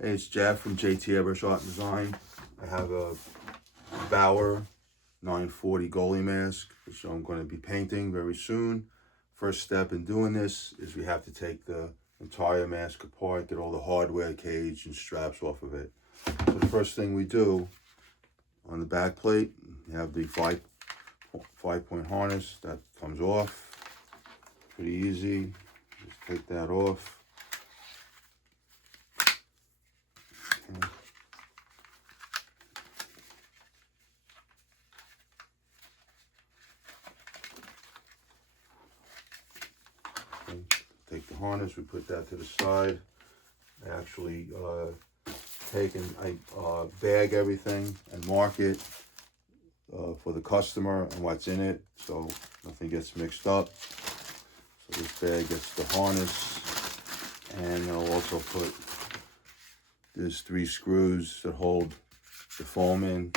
Hey, it's Jeff from JT Airbrush Art and Design. I have a Bauer 940 goalie mask, which I'm going to be painting very soon. First step in doing this is we have to take the entire mask apart, get all the hardware, cage, and straps off of it. So the first thing we do on the back plate, you have the five-point harness that comes off. Pretty easy. Just take that off. Okay. Take the harness, we put that to the side. I actually I bag everything and mark it for the customer and what's in it, so nothing gets mixed up. So this bag gets the harness, and I'll also put there's 3 screws that hold the foam in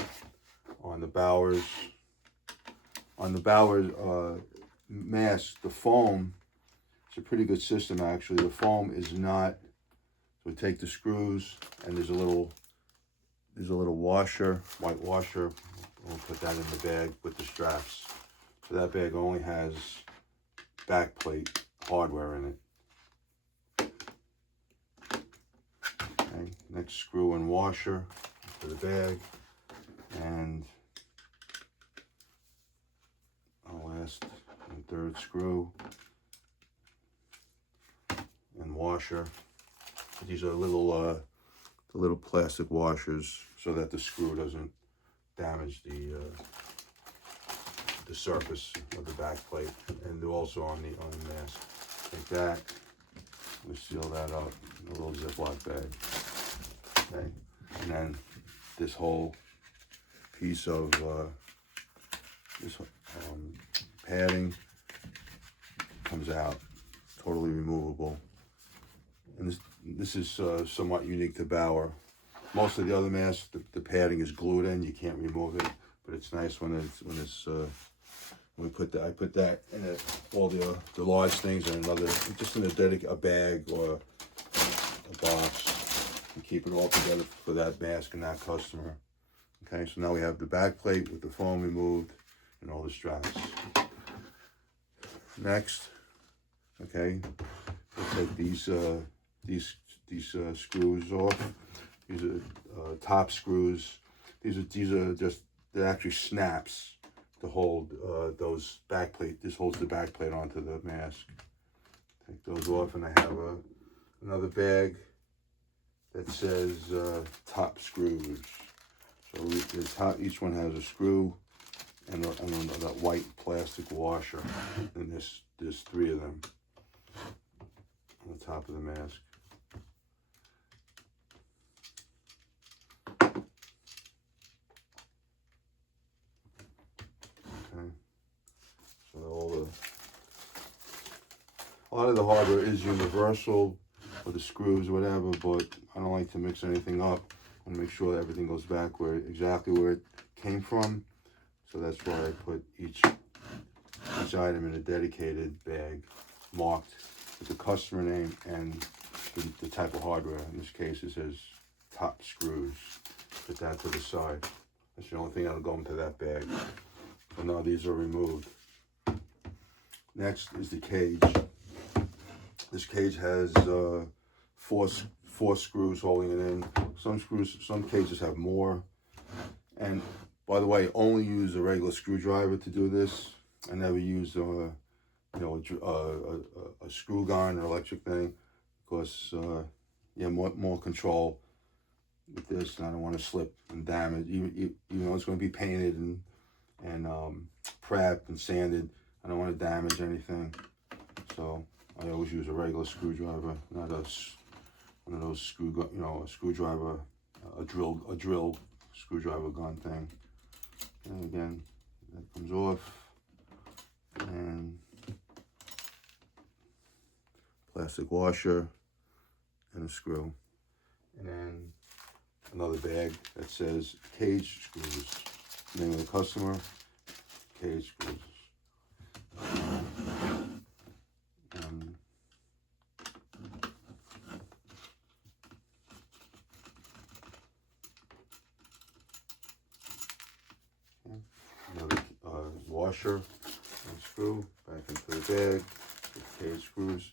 on the Bauer's. On the Bauer's mask, the foam, it's a pretty good system actually. The foam is not, so we take the screws and there's a little washer, white washer. We'll put that in the bag with the straps. So that bag only has backplate hardware in it. Okay, next screw and washer for the bag, and our last and third screw and washer. These are little the little plastic washers so that the screw doesn't damage the surface of the back plate, and they're also on the mask. Take that, we seal that up in a little Ziploc bag. Okay, and then this whole piece of padding comes out, totally removable. And this is somewhat unique to Bauer. Most of the other masks, the padding is glued in, you can't remove it. But it's nice when I put that in all the large things in another, just in a bag or a box, and keep it all together for that mask and that customer. Okay, so now we have the back plate with the foam removed and all the straps. Next, okay, we'll take these screws off. These are top screws. These are just, they're actually snaps to hold those back plate. This holds the back plate onto the mask. Take those off, and I have another bag that says top screws. So each one has a screw and that white plastic washer, and there's 3 of them on the top of the mask. Okay, so a lot of the hardware is universal, or the screws or whatever, but I don't like to mix anything up. I want to make sure that everything goes back exactly where it came from. So that's why I put each item in a dedicated bag, marked with the customer name and the type of hardware. In this case, it says top screws. Put that to the side. That's the only thing that'll go into that bag. So now these are removed. Next is the cage. This cage has 4 screws holding it in. Some cages have more. And by the way, only use a regular screwdriver to do this. I never use a screw gun or electric thing, because more control with this, and I don't want to slip and damage. Even though it's going to be painted and prepped and sanded, I don't want to damage anything. So I always use a regular screwdriver, not one of those a screwdriver, a drill screwdriver gun thing. And again, that comes off, and plastic washer and a screw, and then another bag that says cage screws. Name of the customer, cage screws. washer and screw back into the bag with cage screws.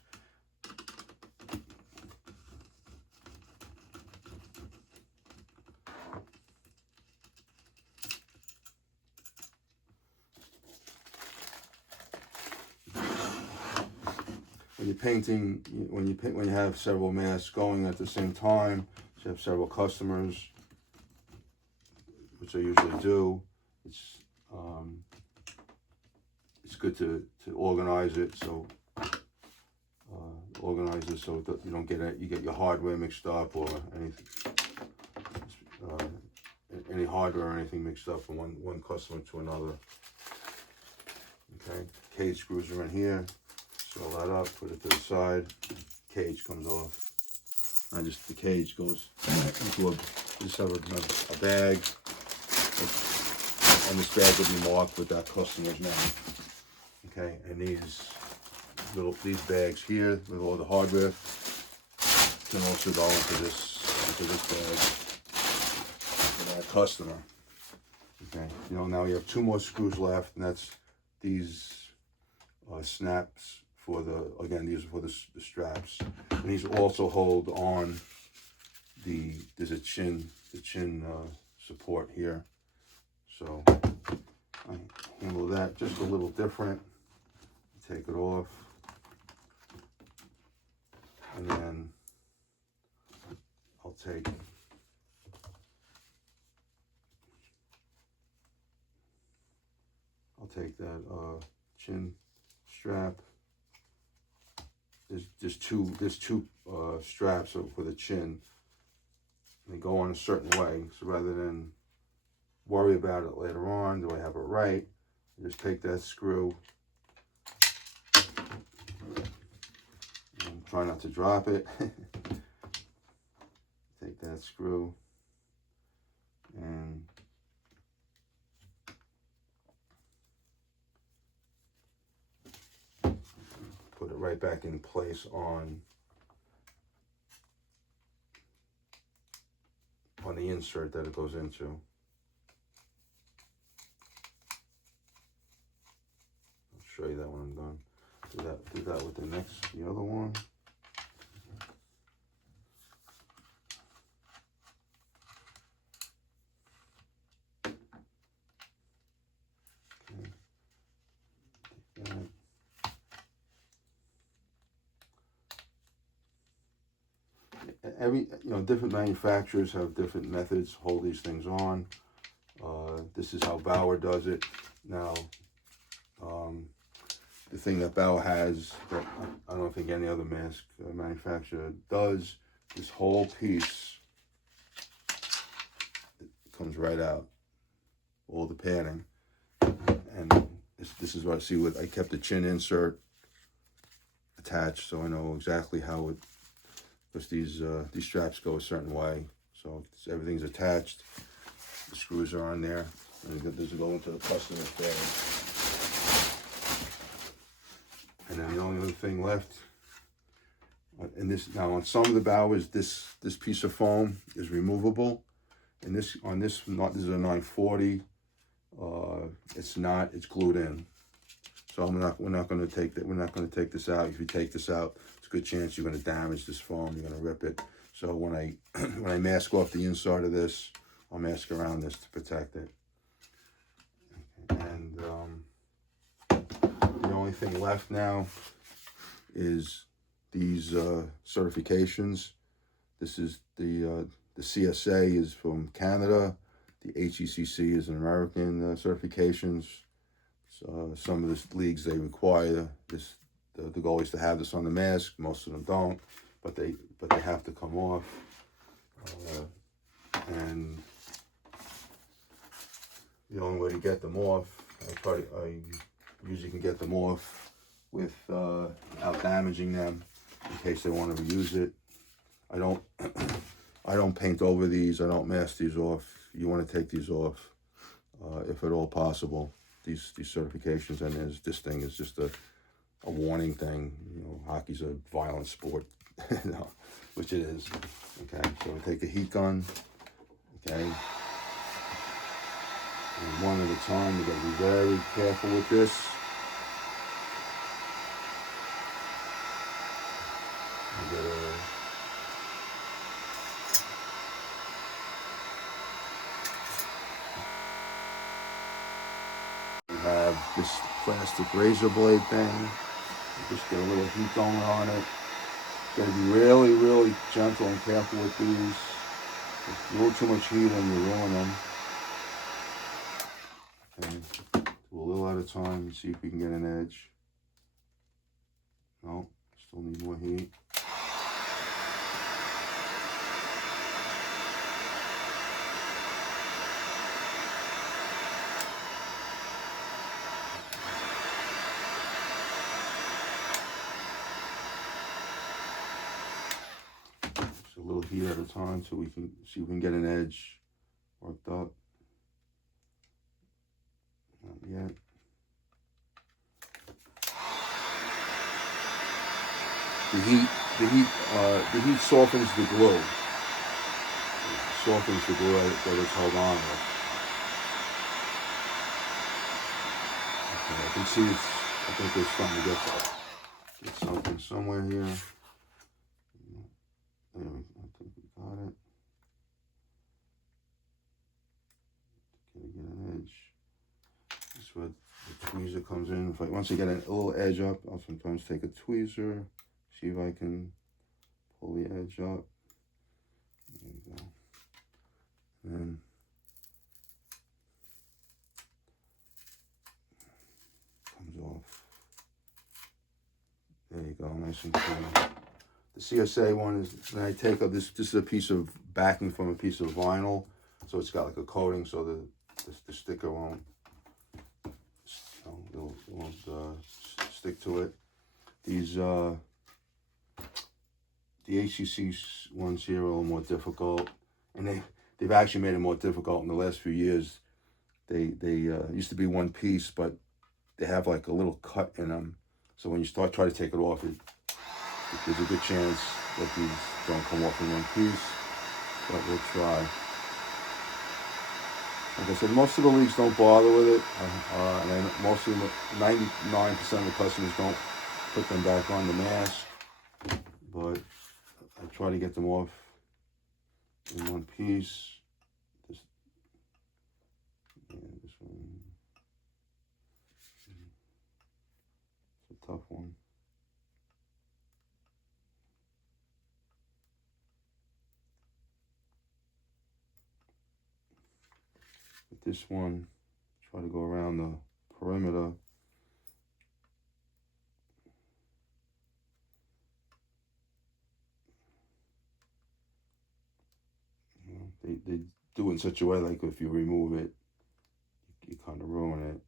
When you're painting, when you have several masks going at the same time, so you have several customers, which I usually do, it's good to organize it so that you don't get your hardware mixed up or anything, any hardware or anything mixed up from one customer to another. Okay, cage screws are in here. Seal that up, put it to the side. Cage comes off. Now the cage goes into just have a bag, and this bag will be marked with that customer's name. Okay, and these bags here with all the hardware can also go into this bag for that customer. Okay, now we have 2 more screws left, and that's these snaps for these are for the straps, and these also hold on there's a chin support here, so I handle that just a little different. Take it off, and then I'll take that chin strap. There's two straps for the chin. They go on a certain way, so rather than worry about it later on, do I have it right? I just take that screw and try not to drop it. Take that screw and put it right back in place on the insert that it goes into. I'll show you that when I'm done. Do that with the other one. Okay. Take that. Different manufacturers have different methods to hold these things on. This is how Bauer does it. Now, the thing that Bauer has that I don't think any other mask manufacturer does, this whole piece, it comes right out, all the padding, and this is what I see with. I kept the chin insert attached, so I know exactly how it. Because these straps go a certain way, so everything's attached. The screws are on there, and this will go into the customer's bag. And then the only other thing left, on some of the Bauers, this piece of foam is removable, and this is a 940. It's not. It's glued in. So we're not going to take that. We're not going to take this out. If you take this out, it's a good chance you're going to damage this foam. You're going to rip it. So when I mask off the inside of this, I'll mask around this to protect it. And the only thing left now is these certifications. This is the CSA is from Canada. The HECC is an American certifications. Some of the leagues, they require the goalies to have this on the mask. Most of them don't, but they have to come off. And the only way to get them off, I usually can get them off without damaging them in case they want to reuse it. I don't paint over these. I don't mask these off. You want to take these off if at all possible. These certifications, and this thing is just a warning thing. Hockey's a violent sport, which it is. Okay, so we take a heat gun. Okay, And one at a time. You got to be very careful with this. You gotta have this plastic razor blade thing. Just get a little heat going on it. Gotta be really, really gentle and careful with these. There's a little too much heat and you ruin them. Okay. Do a little at a time and see if we can get an edge. No, still need more heat. Just a little heat at a time so we can see if we can get an edge worked up. Not yet. The heat softens the glue. It softens the glue that it's held on with. Okay, I can see I think it's starting to get something somewhere here. There we go. I think we got it. Gotta get an edge. This is where the tweezer comes in. Once I get a little edge up, I'll sometimes take a tweezer, see if I can pull the edge up. There you go. And comes off. There you go, nice and clean. The CSA one is, then I take up this is a piece of backing from a piece of vinyl. So it's got like a coating so the sticker won't, stick to it. These, the HCC ones here are a little more difficult. And they've actually made it more difficult in the last few years. They used to be one piece, but they have like a little cut in them. So when you try to take it off, there's a good chance that these don't come off in one piece, but we'll try. Like I said, most of the leagues don't bother with it, and mostly 99% of the customers don't put them back on the mask, but I try to get them off in one piece. This one, it's a tough one. With this one, try to go around the perimeter. They do it in such a way like if you remove it, you kind of ruin it.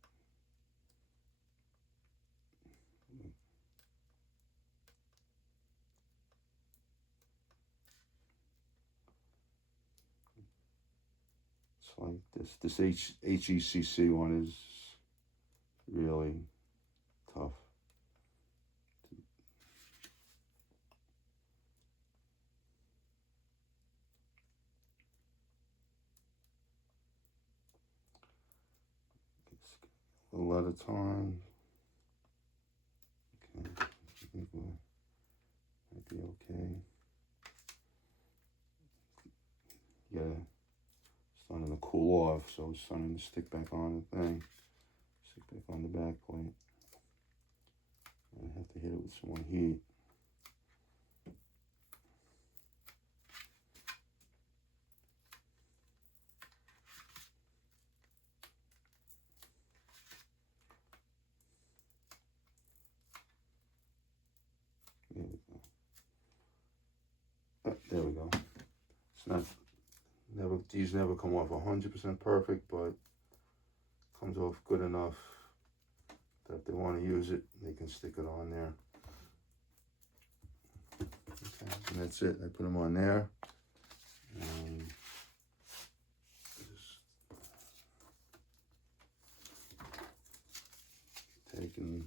It's like this HECC one is really tough. A lot of time. Okay, I think we might be okay. Yeah, it's starting to cool off, so it's starting to stick back on the thing. Stick back on the back plate. I have to hit it with some more heat. There we go. There we go. It's not these never come off 100% perfect, but comes off good enough that if they want to use it, they can stick it on there. Okay, and that's it. I put them on there. Just taking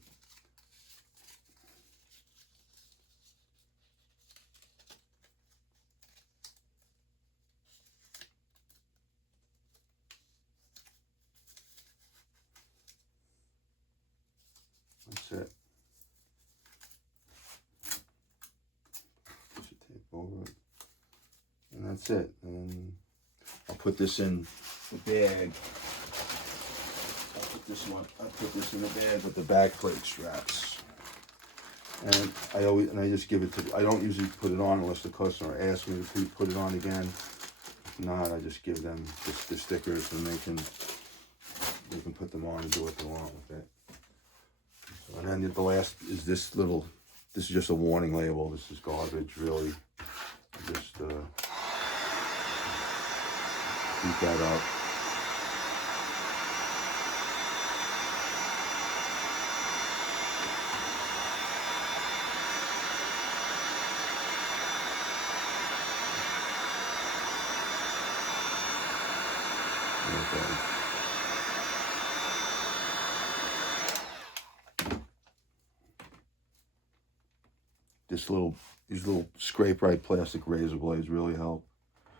that's it. And I'll put this in the bag. I put this in the bag with the backplate straps. And I just give it to, I don't usually put it on unless the customer asks me to put it on again. If not, I just give them just the stickers and they can put them on and do what they want with it. And then the last is this is just a warning label. This is garbage, really. Just beat that up. Okay. These little scrape right plastic razor blades really help,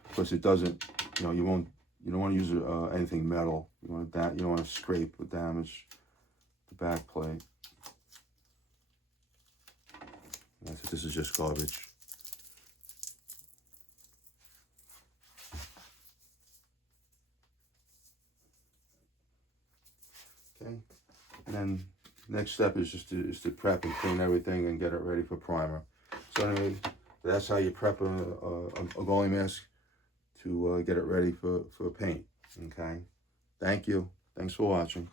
because it doesn't, you don't want to use anything metal. You don't want to scrape or damage the back plate. This is just garbage. Okay, and then next step is just to prep and clean everything and get it ready for primer. So anyway, that's how you prep a goalie mask to get it ready for paint. Okay, thank you. Thanks for watching.